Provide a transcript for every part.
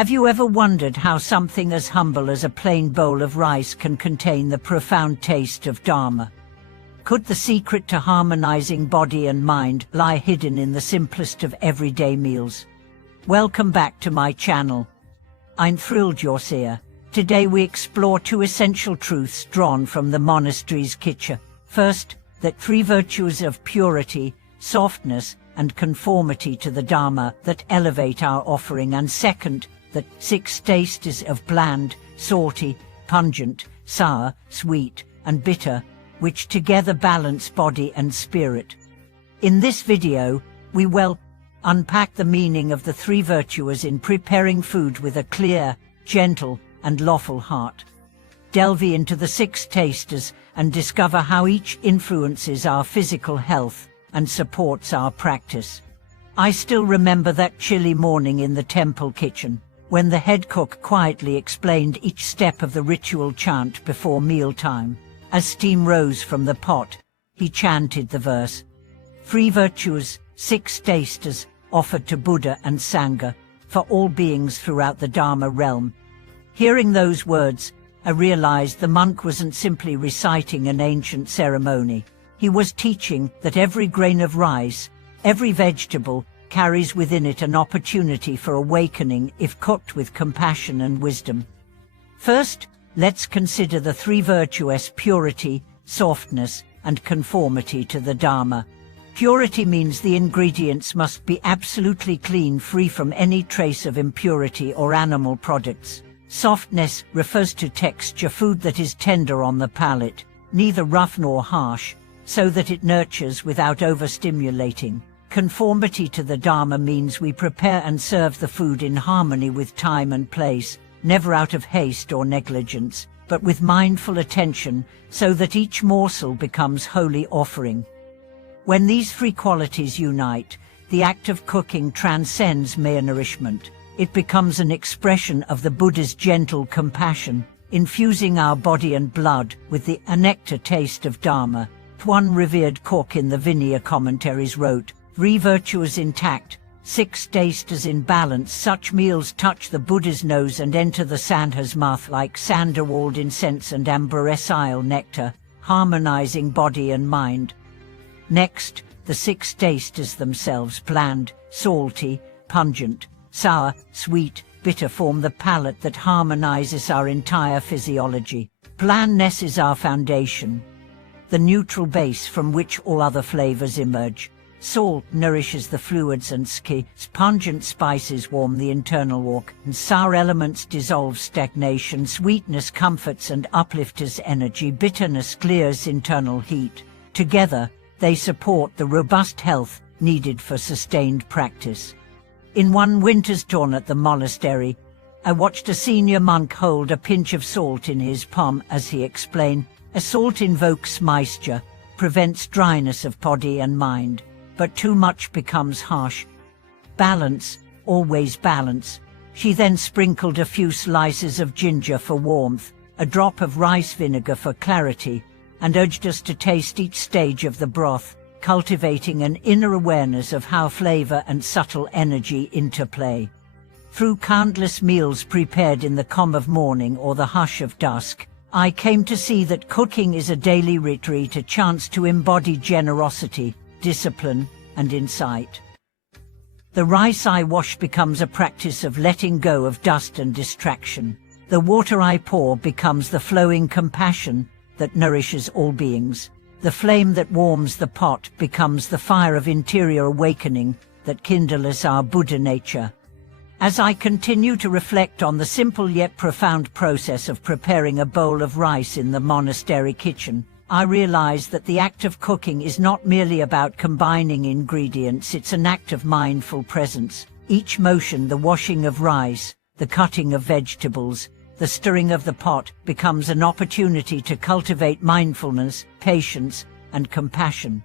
Have you ever wondered how something as humble as a plain bowl of rice can contain the profound taste of Dharma? Could the secret to harmonizing body and mind lie hidden in the simplest of everyday meals? Welcome back to my channel. I'm thrilled you're here. Today we explore two essential truths drawn from the monastery's kitchen. First, that three virtues of purity, softness, and conformity to the Dharma that elevate our offering, and second, that 6 tastes of bland, salty, pungent, sour, sweet, and bitter, which together balance body and spirit. In this video, we will unpack the meaning of the three virtues in preparing food with a clear, gentle, and lawful heart. Delve into the 6 tastes and discover how each influences our physical health and supports our practice. I still remember that chilly morning in the temple kitchen, when the head cook quietly explained each step of the ritual chant before mealtime. As steam rose from the pot, he chanted the verse, 3 virtues, 6 tastes, offered to Buddha and Sangha, for all beings throughout the Dharma realm. Hearing those words, I realized the monk wasn't simply reciting an ancient ceremony. He was teaching that every grain of rice, every vegetable, carries within it an opportunity for awakening if cooked with compassion and wisdom. First, let's consider the 3 virtues: purity, softness, and conformity to the Dharma. Purity means the ingredients must be absolutely clean, free from any trace of impurity or animal products. Softness refers to texture, food that is tender on the palate, neither rough nor harsh, so that it nurtures without overstimulating. Conformity to the Dharma means we prepare and serve the food in harmony with time and place, never out of haste or negligence, but with mindful attention, so that each morsel becomes holy offering. When these 3 qualities unite, the act of cooking transcends mere nourishment. It becomes an expression of the Buddha's gentle compassion, infusing our body and blood with the nectar taste of Dharma. One revered cook in the Vinaya commentaries wrote, 3 virtues intact, 6 tastes in balance. Such meals touch the Buddha's nose and enter the Sangha's mouth like sandalwood incense and ambrosial nectar, harmonizing body and mind. Next, the 6 tastes themselves: bland, salty, pungent, sour, sweet, bitter form the palate that harmonizes our entire physiology. Blandness is our foundation, the neutral base from which all other flavors emerge. Salt nourishes the fluids and skin, pungent spices warm the internal organ, and sour elements dissolve stagnation. Sweetness comforts and uplifts energy, bitterness clears internal heat. Together, they support the robust health needed for sustained practice. In one winter's dawn at the monastery, I watched a senior monk hold a pinch of salt in his palm as he explained, salt invokes moisture, prevents dryness of body and mind, but too much becomes harsh. Balance, always balance. She then sprinkled a few slices of ginger for warmth, a drop of rice vinegar for clarity, and urged us to taste each stage of the broth, cultivating an inner awareness of how flavor and subtle energy interplay. Through countless meals prepared in the calm of morning or the hush of dusk, I came to see that cooking is a daily retreat, a chance to embody generosity, discipline, and insight. The rice I wash becomes a practice of letting go of dust and distraction. The water I pour becomes the flowing compassion that nourishes all beings. The flame that warms the pot becomes the fire of interior awakening that kindles our Buddha nature. As I continue to reflect on the simple yet profound process of preparing a bowl of rice in the monastery kitchen, I realize that the act of cooking is not merely about combining ingredients, it's an act of mindful presence. Each motion, the washing of rice, the cutting of vegetables, the stirring of the pot, becomes an opportunity to cultivate mindfulness, patience, and compassion.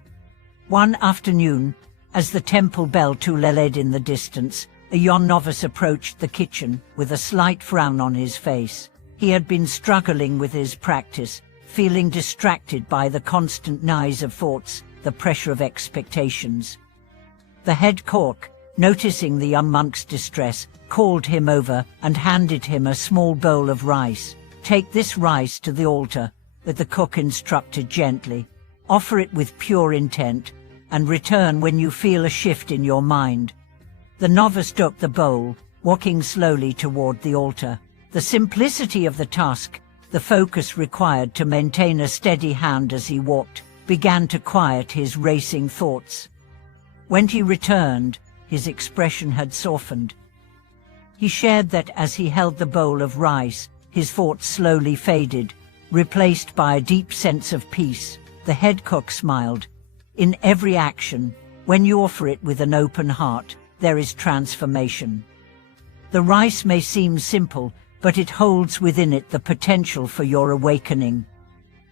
One afternoon, as the temple bell tolled in the distance, a young novice approached the kitchen with a slight frown on his face. He had been struggling with his practice, feeling distracted by the constant noise of thoughts, the pressure of expectations. The head cook, noticing the young monk's distress, called him over and handed him a small bowl of rice. "Take this rice to the altar," the cook instructed gently. "Offer it with pure intent, and return when you feel a shift in your mind." The novice took the bowl, walking slowly toward the altar. The simplicity of the task, the focus required to maintain a steady hand as he walked, began to quiet his racing thoughts. When he returned, his expression had softened. He shared that as he held the bowl of rice, his thoughts slowly faded, replaced by a deep sense of peace. The head cook smiled. "In every action, when you offer it with an open heart, there is transformation. The rice may seem simple, but it holds within it the potential for your awakening."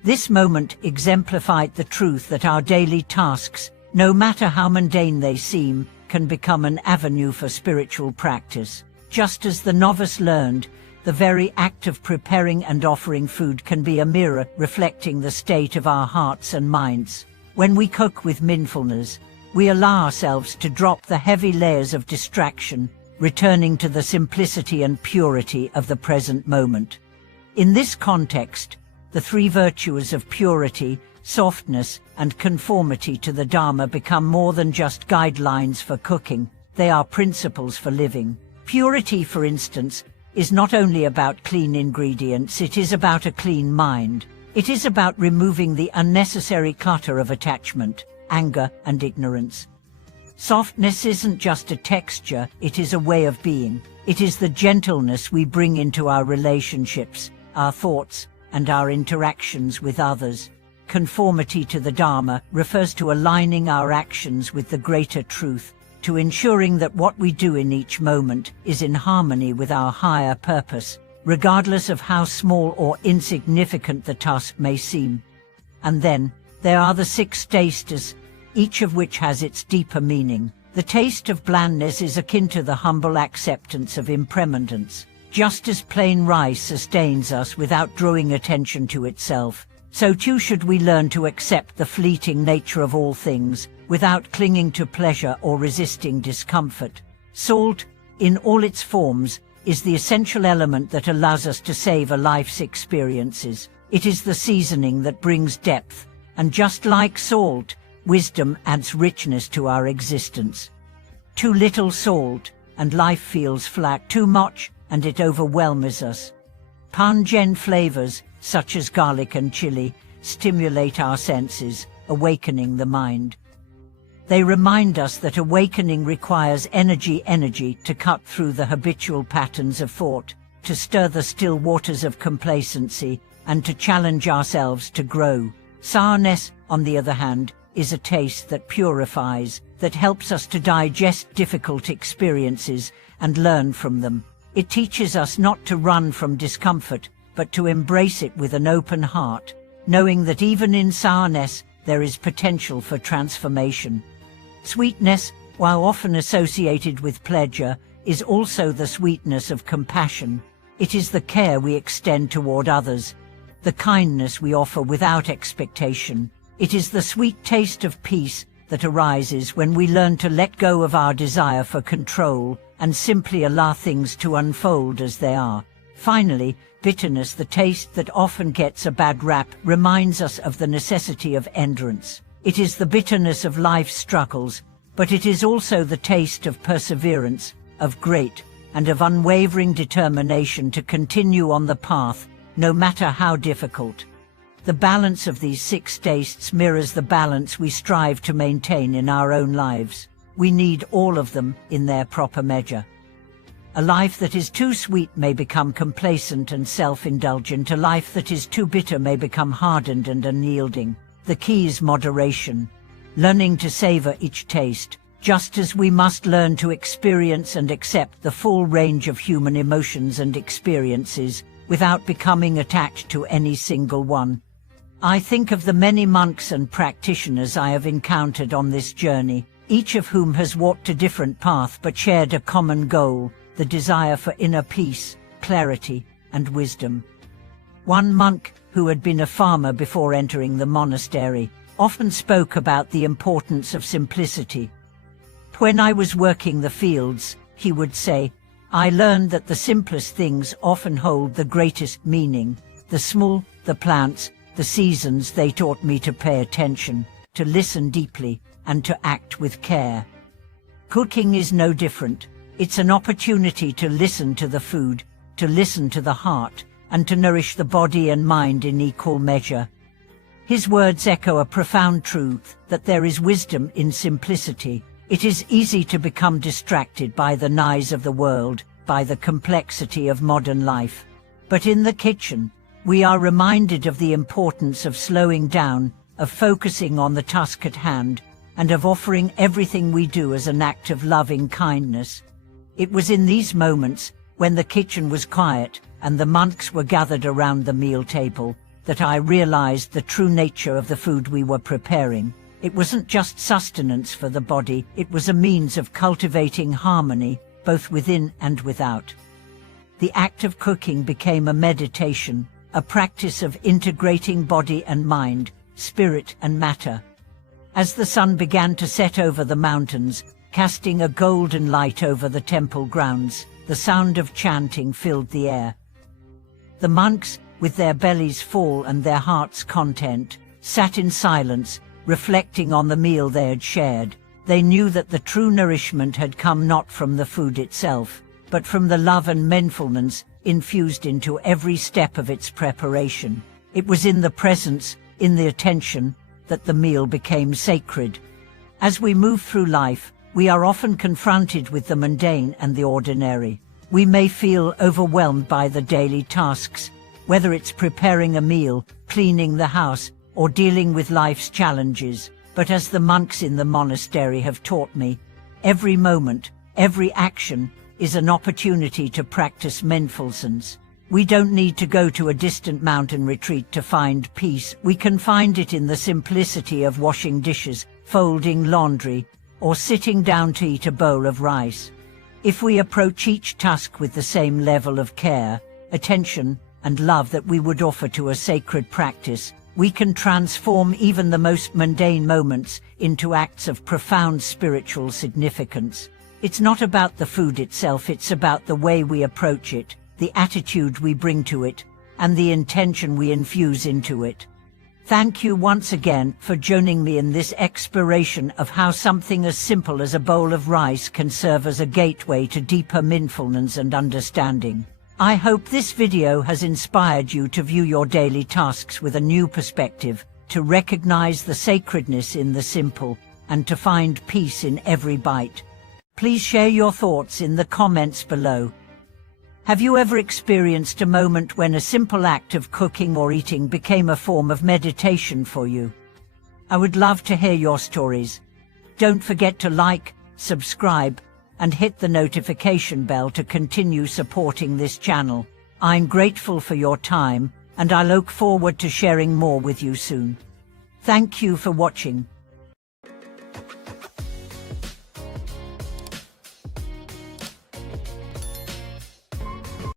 This moment exemplified the truth that our daily tasks, no matter how mundane they seem, can become an avenue for spiritual practice. Just as the novice learned, the very act of preparing and offering food can be a mirror reflecting the state of our hearts and minds. When we cook with mindfulness, we allow ourselves to drop the heavy layers of distraction, returning to the simplicity and purity of the present moment. In this context, the three virtues of purity, softness, and conformity to the Dharma become more than just guidelines for cooking. They are principles for living. Purity, for instance, is not only about clean ingredients, it is about a clean mind. It is about removing the unnecessary clutter of attachment, anger, and ignorance. Softness isn't just a texture, it is a way of being. It is the gentleness we bring into our relationships, our thoughts, and our interactions with others. Conformity to the Dharma refers to aligning our actions with the greater truth, to ensuring that what we do in each moment is in harmony with our higher purpose, regardless of how small or insignificant the task may seem. And then, there are the 6 tastes, each of which has its deeper meaning. The taste of blandness is akin to the humble acceptance of impermanence. Just as plain rice sustains us without drawing attention to itself, so too should we learn to accept the fleeting nature of all things, without clinging to pleasure or resisting discomfort. Salt, in all its forms, is the essential element that allows us to savor life's experiences. It is the seasoning that brings depth, and just like salt, wisdom adds richness to our existence. Too little salt, and life feels flat. Too much, and it overwhelms us. Pungent flavors, such as garlic and chili, stimulate our senses, awakening the mind. They remind us that awakening requires energy to cut through the habitual patterns of thought, to stir the still waters of complacency, and to challenge ourselves to grow. Sourness, on the other hand, is a taste that purifies, that helps us to digest difficult experiences and learn from them. It teaches us not to run from discomfort, but to embrace it with an open heart, knowing that even in sourness there is potential for transformation. Sweetness, while often associated with pleasure, is also the sweetness of compassion. It is the care we extend toward others, the kindness we offer without expectation. It is the sweet taste of peace that arises when we learn to let go of our desire for control and simply allow things to unfold as they are. Finally, bitterness, the taste that often gets a bad rap, reminds us of the necessity of endurance. It is the bitterness of life's struggles, but it is also the taste of perseverance, of great and of unwavering determination to continue on the path, no matter how difficult. The balance of these 6 tastes mirrors the balance we strive to maintain in our own lives. We need all of them in their proper measure. A life that is too sweet may become complacent and self-indulgent. A life that is too bitter may become hardened and unyielding. The key is moderation, learning to savor each taste, just as we must learn to experience and accept the full range of human emotions and experiences without becoming attached to any single one. I think of the many monks and practitioners I have encountered on this journey, each of whom has walked a different path but shared a common goal, the desire for inner peace, clarity, and wisdom. One monk, who had been a farmer before entering the monastery, often spoke about the importance of simplicity. When I was working the fields, he would say, I learned that the simplest things often hold the greatest meaning. The small, the plants, the seasons, they taught me to pay attention, to listen deeply, and to act with care. Cooking is no different. It's an opportunity to listen to the food, to listen to the heart, and to nourish the body and mind in equal measure. His words echo a profound truth, that there is wisdom in simplicity. It is easy to become distracted by the noise of the world, by the complexity of modern life. But in the kitchen, we are reminded of the importance of slowing down, of focusing on the task at hand, and of offering everything we do as an act of loving kindness. It was in these moments, when the kitchen was quiet and the monks were gathered around the meal table, that I realized the true nature of the food we were preparing. It wasn't just sustenance for the body, it was a means of cultivating harmony, both within and without. The act of cooking became a meditation, a practice of integrating body and mind, spirit and matter. As the sun began to set over the mountains, casting a golden light over the temple grounds, the sound of chanting filled the air. The monks, with their bellies full and their hearts content, sat in silence, reflecting on the meal they had shared. They knew that the true nourishment had come not from the food itself, but from the love and mindfulness infused into every step of its preparation. It was in the presence, in the attention, that the meal became sacred. As we move through life, we are often confronted with the mundane and the ordinary. We may feel overwhelmed by the daily tasks, whether it's preparing a meal, cleaning the house, or dealing with life's challenges. But as the monks in the monastery have taught me, every moment, every action is an opportunity to practice mindfulness. We don't need to go to a distant mountain retreat to find peace. We can find it in the simplicity of washing dishes, folding laundry, or sitting down to eat a bowl of rice. If we approach each task with the same level of care, attention, and love that we would offer to a sacred practice, we can transform even the most mundane moments into acts of profound spiritual significance. It's not about the food itself, it's about the way we approach it, the attitude we bring to it, and the intention we infuse into it. Thank you once again for joining me in this exploration of how something as simple as a bowl of rice can serve as a gateway to deeper mindfulness and understanding. I hope this video has inspired you to view your daily tasks with a new perspective, to recognize the sacredness in the simple, and to find peace in every bite. Please share your thoughts in the comments below. Have you ever experienced a moment when a simple act of cooking or eating became a form of meditation for you? I would love to hear your stories. Don't forget to like, subscribe, and hit the notification bell to continue supporting this channel. I'm grateful for your time, and I look forward to sharing more with you soon. Thank you for watching.